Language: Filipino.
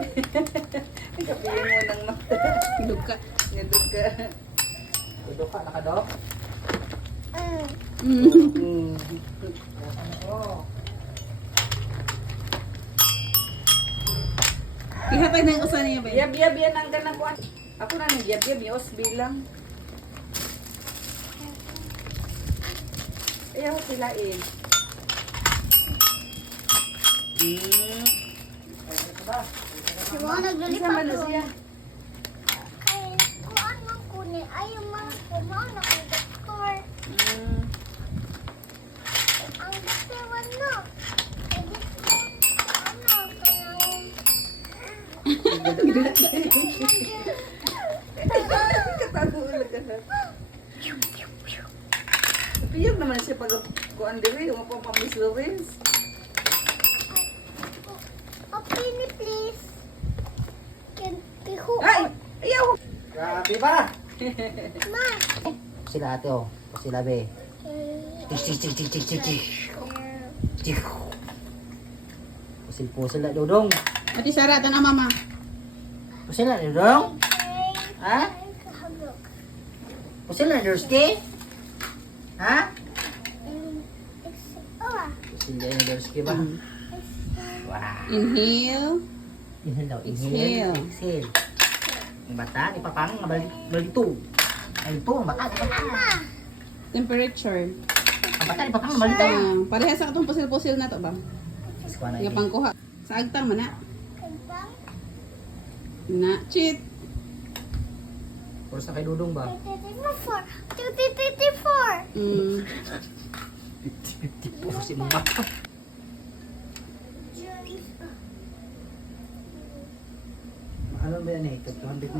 Kapiyan mo ng mata. Duka. Ngadog ka. Tudok ka, nakadok. Oh. Ihatag na yung usan niya ba? Biyab-biyab yan ang ganang kuhan. Ako na nang biyab-biyab, yung bilang. Ayaw silain. Si mo Isa naglilipat man na ko. siya. Ay, kung anong kunin, ayaw man kumana kay doktor. Ang doktor wala. Eh, di ko, ano, Katago ulit ka na. Piyag naman siya pag kuhan diri, yung mga pang-Miss Lawrence. Opini, please. Tiho. Ay! Ayaw! Grabe ba? Ma. Sila ate oh. Sila be. Tik tik tik tik tik tik tik. Tik. Pusil-pusil na dudong. Ati Sarah, tanong mama. Pusil na dudong. Ha? Pusil na Durski? Ha? Pusil na Durski ba? Wow. Inhale. Inhale daw. Exhale. Inhale. Exhale. Ang bata, ipapang balito. Ay ito, ang bata, ipapang. Temperature. Ang bata, ipapang balito. Parehas sa katong pusil-pusil na to ba? Yung pangkuha. Sa agtang man na. Na. Cheat. Puros na kay Dudong ba? 254. Mm. 50-50 po si Mama. Ano ba yan eh? 200